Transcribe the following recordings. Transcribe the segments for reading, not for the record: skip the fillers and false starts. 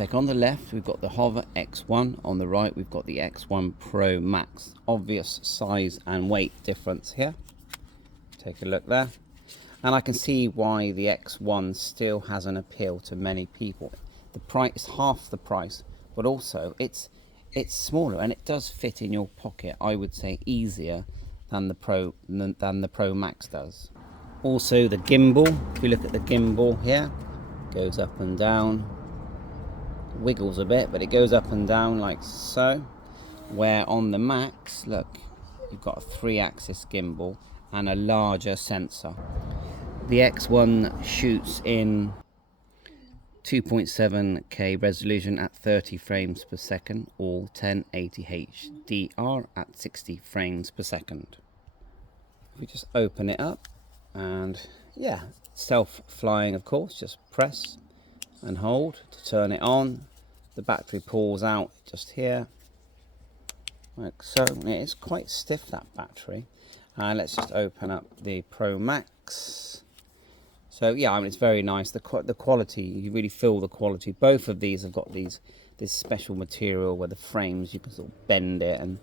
take. On the left we've got the Hover X1, on the right we've got the X1 Pro Max. Obvious size and weight difference here. Take a look there, and I can see why the X1 still has an appeal to many people. The price is half the price, but also it's smaller and it does fit in your pocket, I would say, easier than the Pro Max does. Also the gimbal, if you look at the gimbal here, goes up and down, wiggles a bit, but it goes up and down like so, where on the Max, look, you've got a 3-axis gimbal and a larger sensor. The X1 shoots in 2.7K resolution at 30 frames per second, or 1080 HDR at 60 frames per second. If we just open it up, and yeah, self-flying, of course, just press and hold to turn it on. The battery pulls out just here, like so. It's quite stiff, that battery. Let's just open up the Pro Max. So yeah, I mean, it's very nice. The quality, you really feel the quality. Both of these have got this special material where the frames, you can sort of bend it, and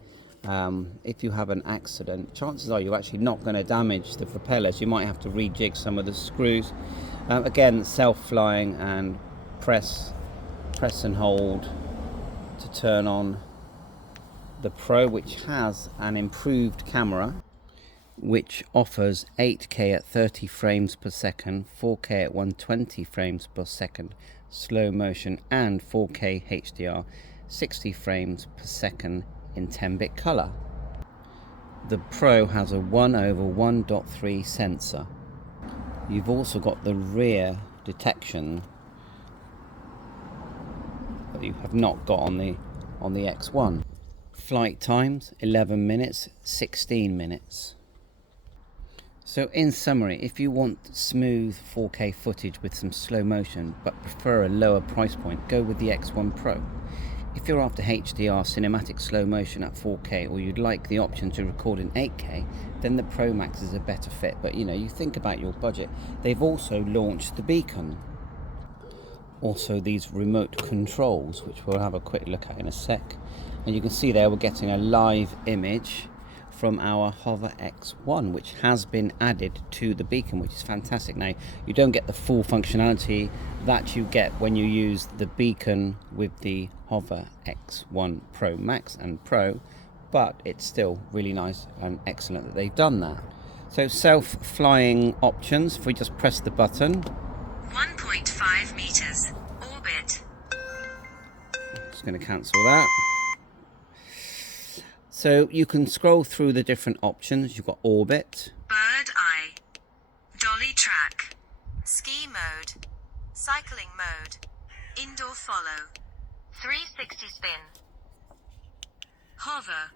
if you have an accident, chances are you're actually not going to damage the propellers. You might have to rejig some of the screws. Again, self-flying, and press and hold to turn on the Pro, which has an improved camera, which offers 8K at 30 frames per second, 4K at 120 frames per second, slow motion, and 4K HDR, 60 frames per second in 10-bit color. The Pro has a 1/1.3 sensor. You've also got the rear detection that you have not got on the X1. Flight times 11 minutes, 16 minutes. So in summary, if you want smooth 4K footage with some slow motion but prefer a lower price point, go with the X1 Pro. If you're after HDR cinematic slow motion at 4K, or you'd like the option to record in 8K, then the Pro Max is a better fit. But you know, you think about your budget. They've also launched the beacon. Also these remote controls, which we'll have a quick look at in a sec. And you can see there we're getting a live image from our Hover X1, which has been added to the beacon, which is fantastic. Now, you don't get the full functionality that you get when you use the beacon with the Hover X1 Pro Max and Pro, but it's still really nice and excellent that they've done that. So self-flying options, if we just press the button. 1.5 meters, orbit. Just going to cancel that. So you can scroll through the different options. You've got orbit, Bird eye, dolly track, ski mode, cycling mode, indoor follow, 360 spin, hover,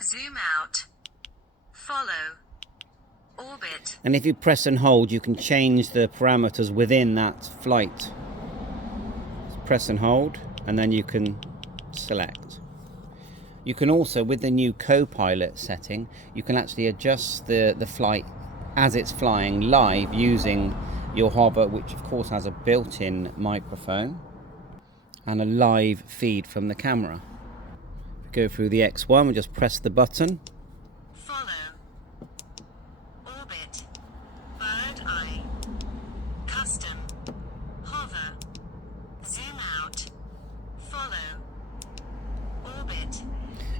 zoom out, follow, orbit. and if you press and hold, you can change the parameters within that flight. Press and hold, and then you can select. You can also, with the new co-pilot setting, you can actually adjust the flight as it's flying live using your hover, which of course has a built-in microphone and a live feed from the camera. Go through the X1 and just press the button. Follow, orbit, bird eye, custom, hover, zoom out, follow, orbit.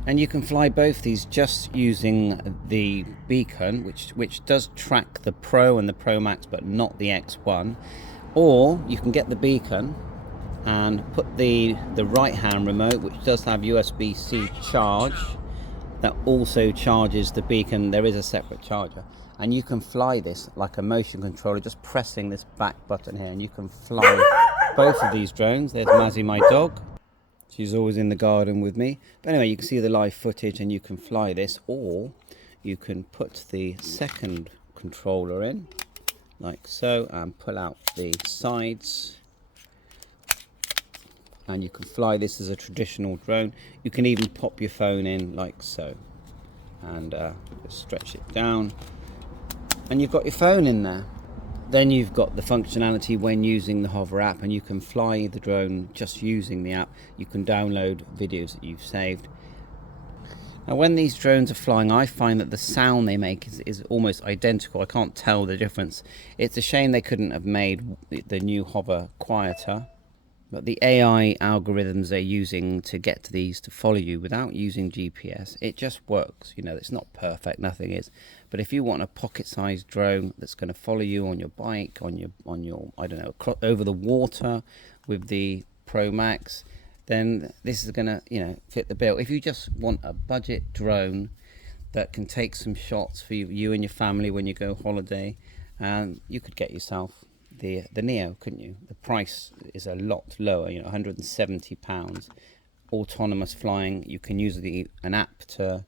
And you can fly both these just using the beacon, which does track the Pro and the Pro Max, but not the X1. Or you can get the beacon and put the right hand remote, which does have USB-C charge, that also charges the beacon. There is a separate charger, and you can fly this like a motion controller, just pressing this back button here, and you can fly both of these drones. There's Mazzy, my dog. She's always in the garden with me. But anyway, you can see the live footage and you can fly this, or you can put the second controller in like so and pull out the sides, and you can fly this as a traditional drone. You can even pop your phone in like so and just stretch it down, and you've got your phone in there. Then you've got the functionality when using the Hover app, and you can fly the drone just using the app. You can download videos that you've saved. Now when these drones are flying, I find that the sound they make is almost identical. I can't tell the difference. It's a shame they couldn't have made the new Hover quieter. But the AI algorithms they're using to get to these to follow you without using GPS, it just works. You know, it's not perfect, nothing is. But if you want a pocket-sized drone that's going to follow you on your bike, on your I don't know, over the water with the PROMAX, then this is going to, you know, fit the bill. If you just want a budget drone that can take some shots for you and your family when you go holiday, you could get yourself the Neo, couldn't you? The price is a lot lower, you know, £170. Autonomous flying. You can use an app to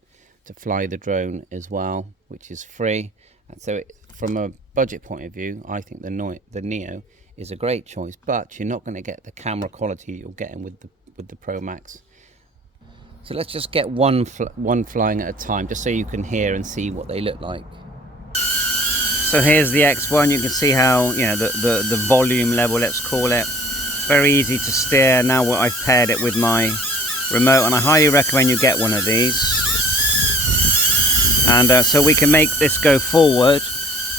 fly the drone as well, which is free. And so from a budget point of view, I think the Neo is a great choice, but you're not going to get the camera quality you're getting with the PROMAX. So let's just get one flying at a time, just so you can hear and see what they look like. So here's the X1. You can see how, you know, the volume level, let's call it. Very easy to steer. Now I've paired it with my remote, and I highly recommend you get one of these. And so we can make this go forward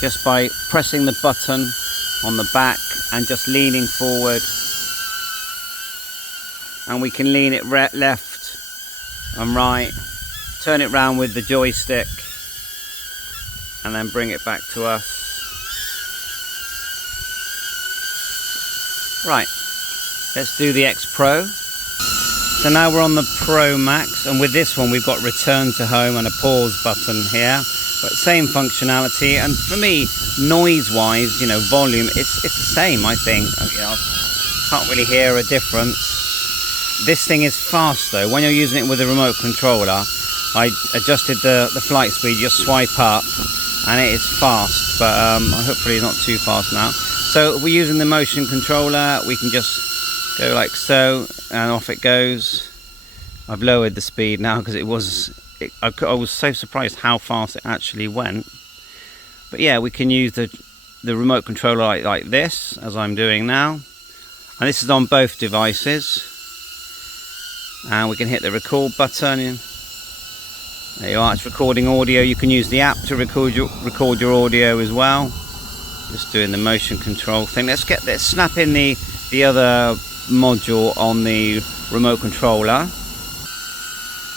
just by pressing the button on the back and just leaning forward. And we can lean it left and right, turn it round with the joystick, and then bring it back to us. Right, let's do the X Pro. So now we're on the PROMAX, and with this one we've got return to home and a pause button here, but same functionality. And for me, noise wise, you know, volume, it's the same, I think. You know, can't really hear a difference. This thing is fast though. When you're using it with a remote controller, I adjusted the flight speed, just swipe up, and it is fast, but hopefully it's not too fast now. So we're using the motion controller. We can just go like so, and off it goes. I've lowered the speed now because I was so surprised how fast it actually went. But yeah, we can use the remote controller like this, as I'm doing now. And this is on both devices. And we can hit the record button. There you are, it's recording audio. You can use the app to record your audio as well. Just doing the motion control thing. Let's snap in the other module on the remote controller.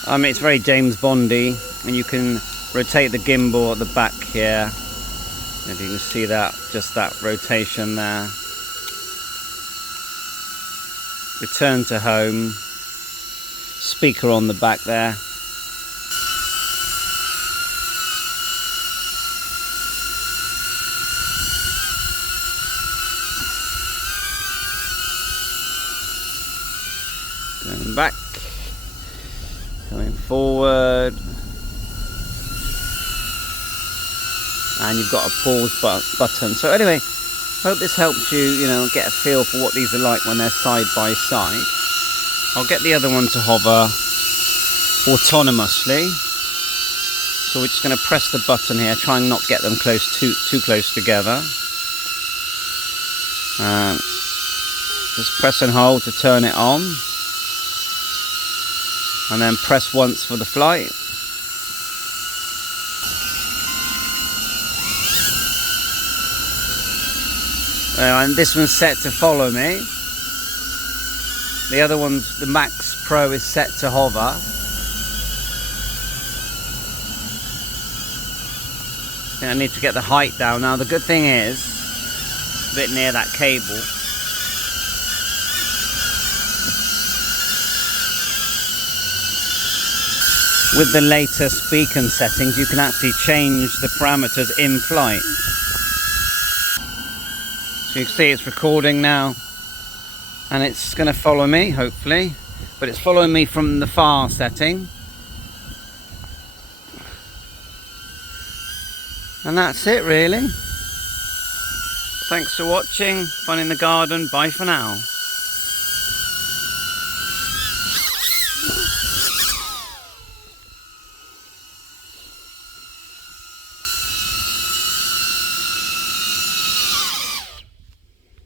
I mean, it's very James Bondy, and you can rotate the gimbal at the back here. If you can see that, just that rotation there. Return to home. Speaker on the back there. Going back, coming forward, and you've got a pause button. So anyway, hope this helps you, you know, get a feel for what these are like when they're side by side. I'll get the other one to hover autonomously. So we're just going to press the button here, try and not get them too close together. Just press and hold to turn it on. And then press once for the flight. And this one's set to follow me. The other one's, the Max Pro, is set to hover. I need to get the height down. Now the good thing is, a bit near that cable. With the latest beacon settings, you can actually change the parameters in flight. So you can see it's recording now, and it's going to follow me, hopefully, but it's following me from the far setting. And that's it really. Thanks for watching. Fun in the garden. Bye for now.